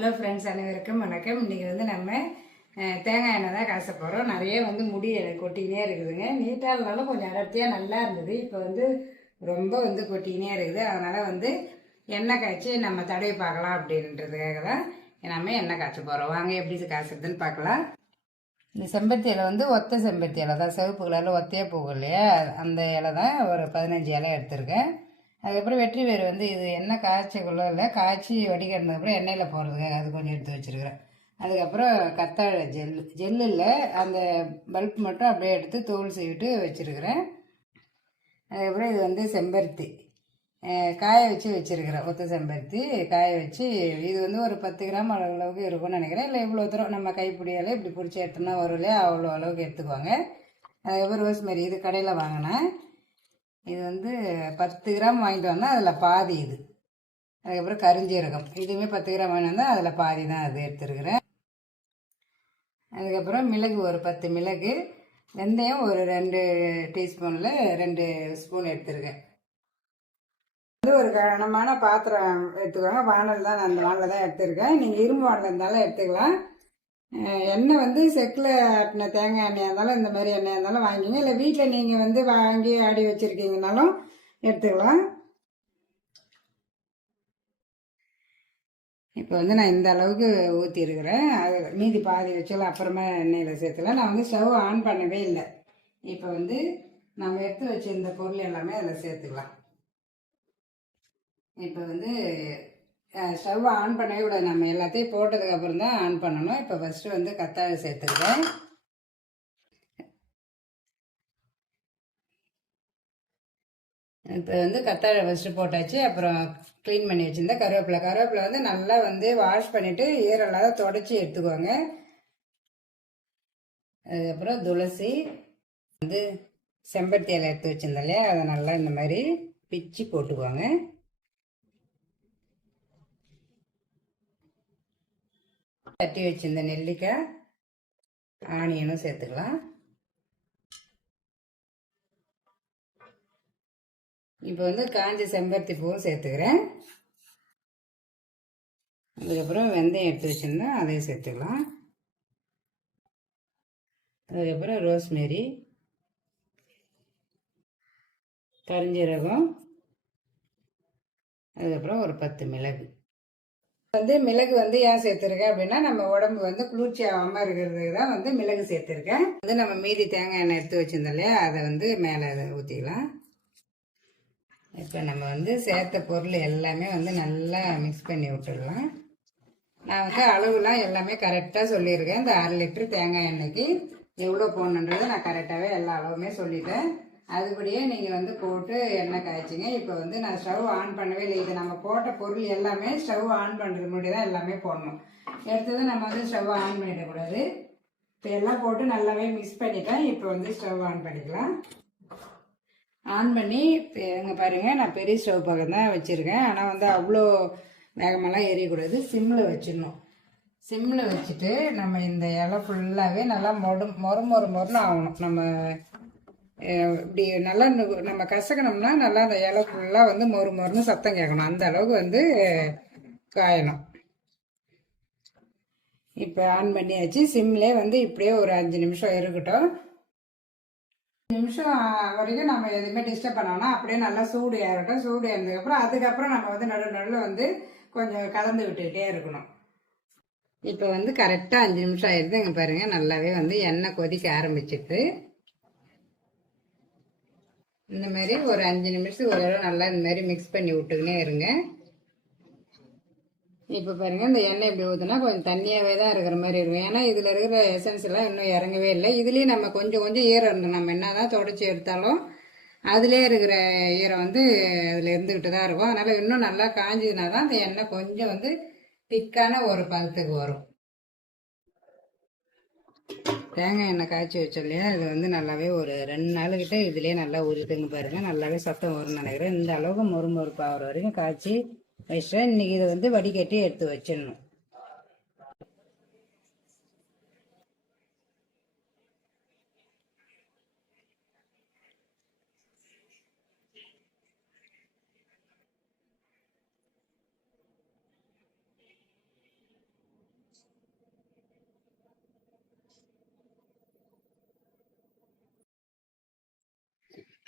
Hello friends அனைவருக்கும் வணக்கம். இன்றைக்கி வந்து நம்ம தேங்காய் எண்ணெய் தான் காச போகிறோம் நிறைய வந்து முடி எனக்கு கொட்டிக்கினே இருக்குதுங்க. நீட்டாக இருந்தாலும் கொஞ்சம் அடர்த்தியாக நல்லா இருந்தது. இப்போ வந்து ரொம்ப வந்து கொட்டிக்கினே இருக்குது. அதனால் வந்து எண்ணெய் காய்ச்சி நம்ம தடவை பார்க்கலாம் அப்படின்றதுக்காக தான் நம்ம எண்ணெய் காய்ச்ச போகிறோம் வாங்க எப்படி காய்ச்சறதுன்னு பார்க்கலாம். இந்த செம்பருத்தி இலை வந்து ஒத்த செம்பருத்தி இலை தான். சிவப்பு கலரில் ஒத்தையாக போகும் இல்லையா? அந்த இலை தான் ஒரு பதினஞ்சு இலை எடுத்திருக்கேன். அதுக்கப்புறம் வெற்றி வேர் வந்து இது என்ன காய்ச்சக்குள்ள இல்லை காய்ச்சி வடிகட்டினதுக்கப்புறம் எண்ணெயில் போடுறதுக்காக அது கொஞ்சம் எடுத்து வச்சுருக்கிறேன். அதுக்கப்புறம் கத்தாழை ஜெல் ஜெல்லில் அந்த பல்ப் மட்டும் அப்படியே எடுத்து தோல் செய்விட்டு வச்சுருக்கிறேன். அதுக்கப்புறம் இது வந்து செம்பருத்தி. காய வச்சு வச்சுருக்கிறேன் ஒத்த செம்பருத்தி. காய வச்சு இது வந்து ஒரு பத்து கிராம் அளவுக்கு இருக்கும்னு நினைக்கிறேன். இல்லை இவ்வளோ தூரம் நம்ம கைப்பிடியால் இப்படி பிடிச்சி எடுத்தோம்னா வரும் இல்லையா? அவ்வளோ அளவுக்கு எடுத்துக்குவாங்க. அதுக்கப்புறம் ரோஸ்மேரி இது கடையில் வாங்கினேன். இது வந்து பத்து கிராம் வாங்கிட்டு வந்தால் அதில் பாதி இது. அதுக்கப்புறம் கருஞ்சீரகம். இதுவுமே பத்து கிராம் வாங்கிட்டு வந்தால் அதில் பாதி தான் அது எடுத்துருக்குறேன். அதுக்கப்புறம் மிளகு ஒரு பத்து மிளகு. வெந்தயம் ஒரு ரெண்டு டீஸ்பூனில் ரெண்டு ஸ்பூன் எடுத்துருக்கேன். வந்து ஒரு கனமான பாத்திரம் எடுத்துக்கோங்க. வானல் தான் நான் அந்த வானல் தான் எடுத்துருக்கேன். நீங்கள் இரும்பு வானல் இருந்தாலும் எடுத்துக்கலாம். எண்ணெய் வந்து செக்கில் ஆட்டின தேங்காய் எண்ணெயாக இருந்தாலும் இந்த மாதிரி எண்ணெயாக இருந்தாலும் வாங்கிங்க. இல்லை வீட்டில் நீங்கள் வந்து வாங்கி ஆடி வச்சுருக்கீங்கனாலும் எடுத்துக்கலாம். இப்போ வந்து நான் இந்த அளவுக்கு ஊற்றிருக்கிறேன் அது மீதி பாதி வச்சாலும் அப்புறமா எண்ணெயில் சேர்த்துல நான் வந்து ஸ்டவ் ஆன் பண்ணவே இல்லை. இப்போ வந்து நம்ம எடுத்து வச்சிருந்த பொருள் எல்லாமே அதில் சேர்த்துக்கலாம். இப்போ வந்து ஸ்டவ் ஆன் பண்ணவே கூடாது. நம்ம எல்லாத்தையும் போட்டதுக்கப்புறம் தான் ஆன் பண்ணணும். இப்போ ஃபஸ்ட்டு வந்து கத்தாழை சேர்த்துருக்கேன். இப்போ வந்து கத்தாழை ஃபஸ்ட்டு போட்டாச்சு. அப்புறம் க்ளீன் பண்ணி வச்சுருந்தேன் கருவேப்பிலை. கருவேப்பிலை வந்து நல்லா வந்து வாஷ் பண்ணிவிட்டு ஈரலாத தொடச்சி எடுத்துக்கோங்க. அதுக்கப்புறம் துளசி வந்து செம்பருத்தி இலை எடுத்து வச்சிருந்தோம் இல்லையா? அதை நல்லா இந்த மாதிரி பிச்சு போட்டுக்குவாங்க தட்டி வச்சிருந்த நெல்லிக்காய் ஆனியனும் சேர்த்துக்கலாம். இப்போ வந்து காஞ்ச செம்பருத்தி பூவும் சேர்த்துக்கிறேன். அதுக்கப்புறம் வெந்தயம் எடுத்து வச்சுருந்தேன் அதையும் சேர்த்துக்கலாம். அதுக்கப்புறம் ரோஸ்மேரி கரிஞ்சீரகம் அதுக்கப்புறம் ஒரு பத்து மிளகு. வந்து மிளகு வந்து ஏன் சேர்த்துருக்கேன் அப்படின்னா நம்ம உடம்பு வந்து குளிர்ச்சி ஆகாமல் இருக்கிறதுக்கு தான் வந்து மிளகு சேர்த்துருக்கேன். வந்து நம்ம மீதி தேங்காய் எண்ணெய் எடுத்து வச்சிருந்தோம் இல்லையா அதை வந்து மேலே ஊற்றிக்கலாம் இப்போ நம்ம வந்து சேர்த்த பொருள் எல்லாமே வந்து நல்லா மிக்ஸ் பண்ணி விட்டுடலாம். நான் வந்து அளவுலாம் எல்லாமே கரெக்டாக சொல்லியிருக்கேன். இந்த அரை லிட்டர் தேங்காய் எண்ணெய்க்கு எவ்வளோ போடணுன்றதை நான் கரெக்டாகவே எல்லா அளவுமே சொல்லிட்டேன். அதுபடியே நீங்கள் வந்து போட்டு எண்ணெய் காய்ச்சிங்க. இப்போ வந்து நான் ஸ்டவ் ஆன் பண்ணவே இல்லை. இது நம்ம போட்ட பொருள் எல்லாமே ஸ்டவ் ஆன் பண்ணுறது முன்னாடி தான் எல்லாமே போடணும். எடுத்தது நம்ம வந்து ஸ்டவ் ஆன் பண்ணிடக்கூடாது. இப்போ எல்லாம் போட்டு நல்லாவே மிக்ஸ் பண்ணிட்டேன். இப்போ வந்து ஸ்டவ் ஆன் பண்ணிக்கலாம். ஆன் பண்ணி எங்கே பாருங்கள் நான் பெரிய ஸ்டவ் பக்கம் தான் வச்சுருக்கேன். ஆனால் வந்து அவ்வளோ வேகமெல்லாம் எரியக்கூடாது. சிம்மில் வச்சிடணும். சிம்மில் வச்சுட்டு நம்ம இந்த இலை ஃபுல்லாகவே நல்லா மொடு மொறு மொறு மொறுன்னு ஆகணும். நம்ம இப்படி நல்லா நம்ம கசக்கணும்னா நல்லா அந்த இலை ஃபுல்லாக வந்து மொறு மொறுன்னு சத்தம் கேட்கணும். அந்த அளவுக்கு வந்து காயணும். இப்போ ஆன் பண்ணியாச்சு. சிம்லேயே வந்து இப்படியே ஒரு அஞ்சு நிமிஷம் இருக்கட்டும். நிமிஷம் வரைக்கும் நம்ம எதுவுமே டிஸ்டர்ப் பண்ணோம்னா அப்படியே நல்லா சூடு ஏறட்டும். சூடு ஏறினதுக்கப்புறம் அதுக்கப்புறம் நம்ம வந்து நடு நடுவில் வந்து கொஞ்சம் கலந்து விட்டுக்கிட்டே இருக்கணும். இப்போ வந்து கரெக்டாக அஞ்சு நிமிஷம் ஆயிடுது இங்கே பாருங்கள் நல்லாவே வந்து எண்ணெய் கொதிக்க ஆரம்பிச்சிட்டு இந்த மாதிரி ஒரு அஞ்சு நிமிஷத்துக்கு ஒரு தடவை நல்லா இந்த மாதிரி மிக்ஸ் பண்ணி விட்டுக்கினே இருங்க. இப்போ பாருங்க இந்த எண்ணெய் இப்படி ஊற்றினா கொஞ்சம் தண்ணியாகவே தான் இருக்கிற மாதிரி இருக்கும். ஏன்னா இதில் இருக்கிற எசன்ஸ் எல்லாம் இன்னும் இறங்கவே இல்லை. இதுலேயும் நம்ம கொஞ்சம் கொஞ்சம் ஈரம் இருந்தோம் நம்ம என்ன தான் தொடச்சி எடுத்தாலும் அதிலே இருக்கிற ஈரம் வந்து அதில் இருந்துக்கிட்டு தான் இருக்கும். அதனால் இன்னும் நல்லா காஞ்சதுனா தான் அந்த எண்ணெய் கொஞ்சம் வந்து திக்கான ஒரு பதத்துக்கு வரும். தேங்காய் எண்ணெய் காய்ச்சி வச்சோம் இல்லையா? இது வந்து நல்லாவே ஒரு ரெண்டு நாளுக்கிட்ட இதுலேயே நல்லா உருட்டுங்க பாருங்கள் நல்லாவே சத்தம் வரும்னு நினைக்கிறேன். இந்த அளவுக்கு மொறு மொறுப்பாகிற வரைக்கும் காய்ச்சி வச்சுட்டேன். இன்றைக்கி இதை வந்து வடிகட்டி எடுத்து வச்சிடணும்.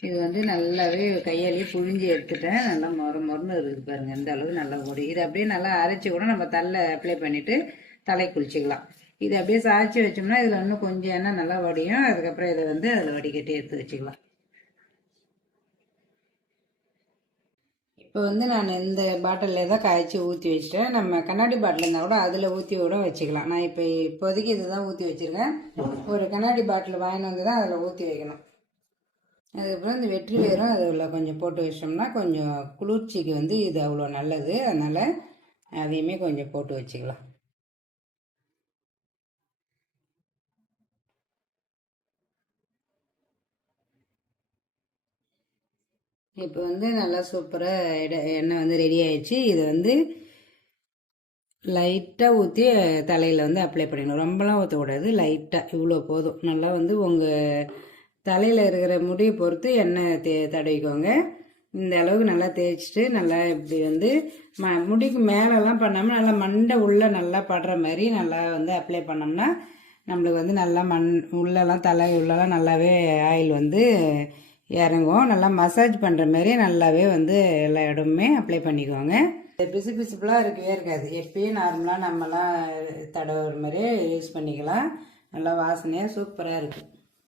இது வந்து நல்லாவே கையாலேயே புழிஞ்சு எடுத்துட்டேன். நல்லா மொர மொரன்னு இருக்குது பாருங்க இந்த அளவு நல்லா ஓடி இது அப்படியே நல்லா அரைச்சி கூட நம்ம தலை அப்ளை பண்ணிவிட்டு தலை குளிச்சுக்கலாம். இது அப்படியே சாய்ச்சி வச்சோம்னா இதில் இன்னும் கொஞ்சம் எண்ணெய் நல்லா வடியும். அதுக்கப்புறம் இதை வந்து அதில் வடிகட்டி எடுத்து வச்சுக்கலாம். இப்போ வந்து நான் இந்த பாட்டிலில் தான் காய்ச்சி ஊற்றி வச்சிட்டேன். நம்ம கண்ணாடி பாட்டில் இருந்தால் கூட அதில் ஊற்றி கூட வச்சுக்கலாம். நான் இப்போ இப்போதைக்கு இதுதான் ஊற்றி வச்சுருக்கேன். ஒரு கண்ணாடி பாட்டில் வாங்கிட்டு வந்து தான் அதில் ஊற்றி வைக்கணும். அதுக்கப்புறம் இந்த வெற்றி வேரும் அதில் கொஞ்சம் போட்டு வச்சோம்னா கொஞ்சம் குளிர்ச்சிக்கு வந்து இது அவ்வளோ நல்லது. அதனால் அதையுமே கொஞ்சம் போட்டு வச்சுக்கலாம். இப்போ வந்து நல்லா சூப்பராக எண்ணெய் வந்து ரெடி ஆயிடுச்சு. இதை வந்து லைட்டாக ஊற்றி தலையில் வந்து அப்ளை பண்ணிடணும். ரொம்பலாம் ஊற்றக்கூடாது லைட்டாக இவ்வளோ போதும். நல்லா வந்து உங்கள் தலையில் இருக்கிற முடியை பொறுத்து எண்ணெய் தே தடவிக்கோங்க. இந்த அளவுக்கு நல்லா தேய்ச்சிட்டு நல்லா இப்படி வந்து ம முடிக்கு மேலெல்லாம் பண்ணாமல் நல்லா மண்டை உள்ளே நல்லா படுற மாதிரி நல்லா வந்து அப்ளை பண்ணோம்னா நம்மளுக்கு வந்து நல்லா மண் உள்ளெல்லாம் தலை உள்ளெல்லாம் நல்லாவே ஆயில் வந்து இறங்கும். நல்லா மசாஜ் பண்ணுற மாதிரி நல்லாவே வந்து எல்லா இடமுமே அப்ளை பண்ணிக்கோங்க. பிசு பிசுப்பெலாம் இருக்கவே இருக்காது. எப்பயும் நார்மலாக நம்மலாம் தடவுற மாதிரியே யூஸ் பண்ணிக்கலாம். நல்லா வாசனையாக சூப்பராக இருக்குது